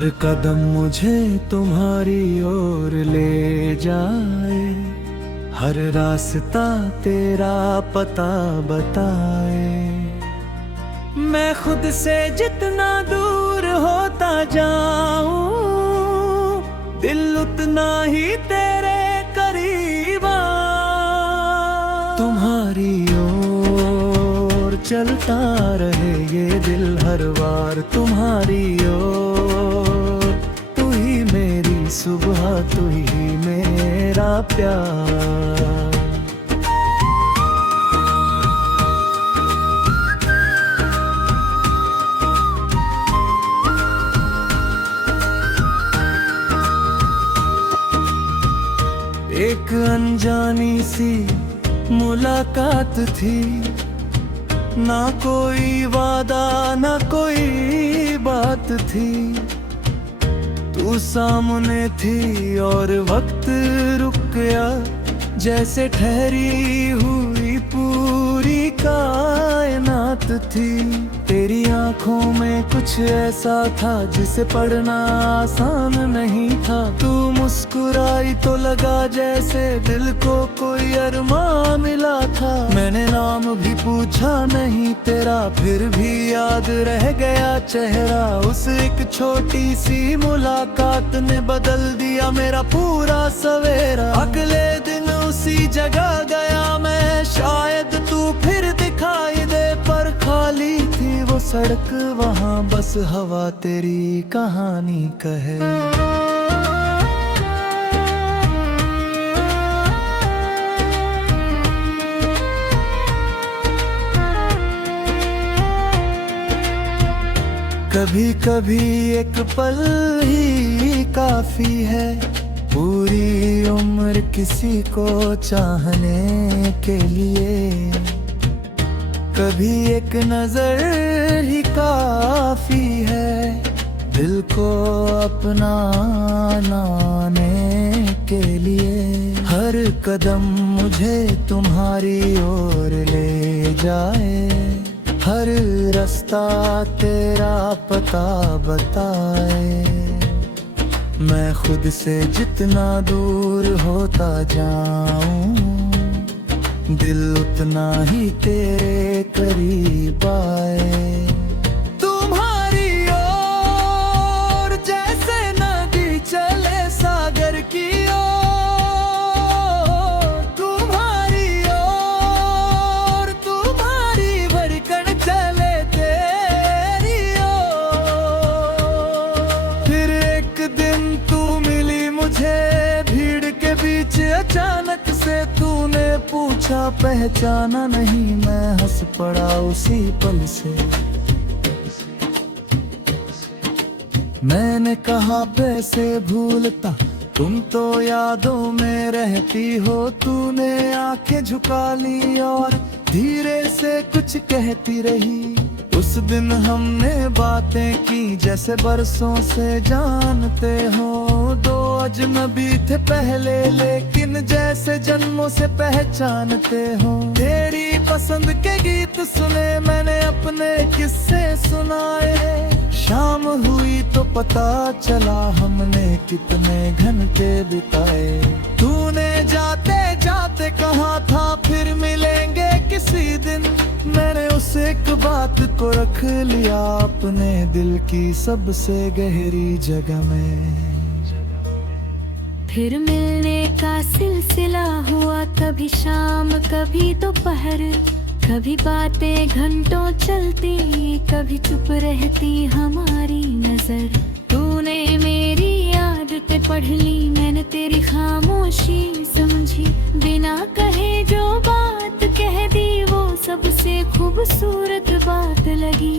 हर कदम मुझे तुम्हारी ओर ले जाए, हर रास्ता तेरा पता बताए। मैं खुद से जितना दूर होता जाऊं, दिल उतना ही तेरे करीब आए। तुम्हारी ओर चलता रहे ये दिल हर बार, तुम्हारी ओर। तू ही मेरी सुबह, तू ही मेरा प्यार। एक अनजानी सी मुलाकात थी, ना कोई वादा ना कोई बात थी। तू सामने थी और वक्त रुक गया, जैसे ठहरी हुई पूरी कायनात थी। तेरी आंखों में कुछ ऐसा था जिसे पढ़ना आसान नहीं था। तू मुस्कुराई तो लगा जैसे दिल को कोई अरमान मिला था। मैंने नाम भी पूछा नहीं तेरा, फिर भी याद रह गया चेहरा। उस एक छोटी सी मुलाकात ने बदल दिया मेरा पूरा सवेरा। अगले दिन उसी जगह गया मैं, शायद तू फिर दिखाई दे, पर खाली थी वो सड़क वहाँ, बस हवा तेरी कहानी कहे। कभी कभी एक पल ही काफी है, पूरी उम्र किसी को चाहने के लिए। कभी एक नजर ही काफी है, दिल को अपनाने के लिए। हर कदम मुझे तुम्हारी ओर ले जाए, हर रास्ता तेरा पता बताए। मैं खुद से जितना दूर होता जाऊं, दिल उतना ही तेरे करीब आए। तुम्हारी ओर जैसे नदी चले सागर की ओर, तुम्हारी ओर तुम्हारी धड़कन चले तेरी ओर। फिर एक दिन तू मिली मुझे भीड़ के बीच अचानक से, तूने पूछा पहचाना नहीं, मैं हंस पड़ा उसी पल से। मैंने कहा कैसे भूलता, तुम तो यादों में रहती हो। तूने आंखें झुका ली और धीरे से कुछ कहती रही। उस दिन हमने बातें की जैसे बरसों से जानते हो। दो अजनबी थे पहले, लेकिन जैसे जन्मों से पहचानते हो। तेरी पसंद के गीत सुने मैंने, अपने किस्से सुनाए। शाम हुई तो पता चला हमने कितने घंटे बिताए। तूने जाते जाते कहा था फिर मिलेंगे किसी दिन। मैंने उस एक बात को रख लिया अपने दिल की सबसे गहरी जगह में। फिर मिलने का सिलसिला हुआ, कभी शाम कभी दोपहर। कभी बातें घंटों चलती, कभी चुप रहती हमारी नजर। तूने मेरी आदतें पढ़ ली, मैंने तेरी खामोशी समझी। बिना कहे जो बात कह दी, वो सबसे खूबसूरत बात लगी।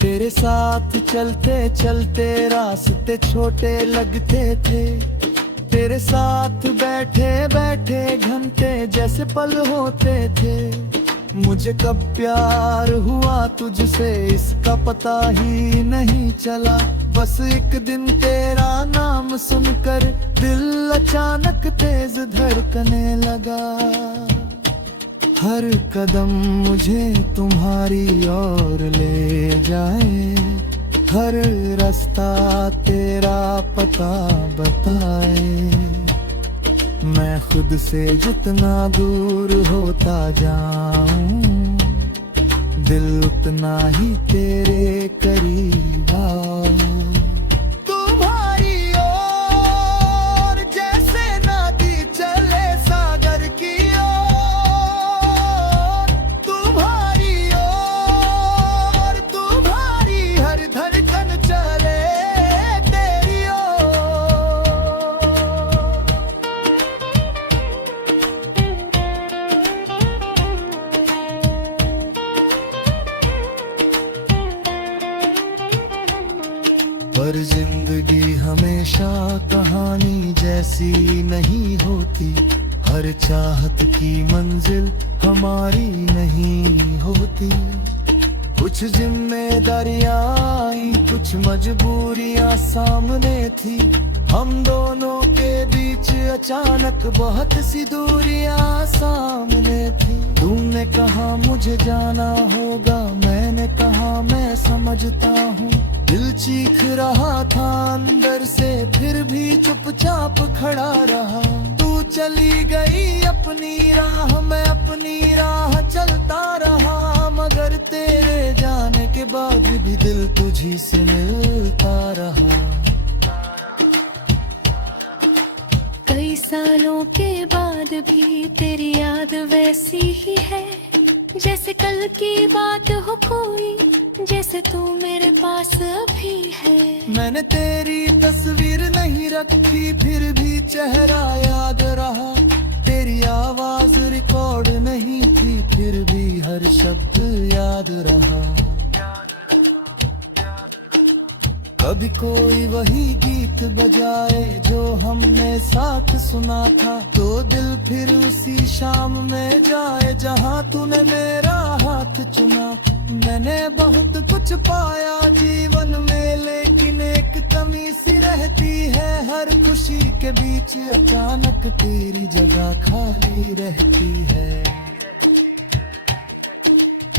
तेरे साथ चलते चलते रास्ते छोटे लगते थे। तेरे साथ बैठे बैठे घंटे जैसे पल होते थे। मुझे कब प्यार हुआ तुझसे इसका पता ही नहीं चला। बस एक दिन तेरा नाम सुनकर दिल अचानक तेज धड़कने लगा। हर कदम मुझे तुम्हारी ओर ले जाए, हर रास्ता तेरा पता बताए। मैं खुद से जितना दूर होता जाऊं, दिल उतना ही तेरे करीब आओ। तुम्हारी ओर जैसे नदी चले सागर की ओर, तुम्हारी ओर तुम्हारी हर धड़कन चले तेरी ओर। पर जिंदगी हमेशा कहानी जैसी नहीं होती, हर चाहत की मंजिल हमारी नहीं होती। कुछ जिम्मेदारियां आई, कुछ मजबूरियां सामने थी, हम दोनों के बीच अचानक बहुत सी दूरियां सामने थी। तुमने कहा मुझे जाना होगा, मैंने कहा मैं समझता हूँ। दिल चीख रहा था अंदर से, फिर भी चुपचाप खड़ा रहा। तू चली गई अपनी राह, मैं अपनी राह चलता रहा, मगर तेरे जाने के बाद भी दिल तुझी से मिलता रहा। कई सालों के बाद भी तेरी याद वैसी ही है, जैसे कल की बात हो कोई, जैसे तू मेरे पास अभी है। मैंने तेरी तस्वीर नहीं रखी, फिर भी चेहरा याद रहा। तेरी आवाज रिकॉर्ड नहीं थी, फिर भी हर शब्द याद रहा। कभी कोई वही गीत बजाए जो हमने साथ सुना था, तो दिल फिर उसी शाम में जाए जहां तूने मेरा हाथ चुना। मैंने बहुत कुछ पाया जीवन में, लेकिन एक कमी सी रहती है, हर खुशी के बीच अचानक तेरी जगह खाली रहती है।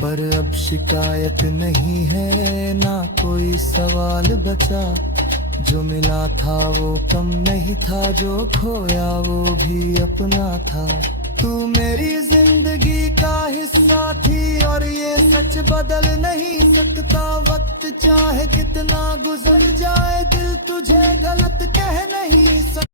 पर अब शिकायत नहीं है, ना कोई सवाल बचा। जो मिला था वो कम नहीं था, जो खोया वो भी अपना था। तू मेरी जिंदगी का हिस्सा थी और ये सच बदल नहीं सकता। वक्त चाहे कितना गुजर जाए, दिल तुझे गलत कह नहीं सकता।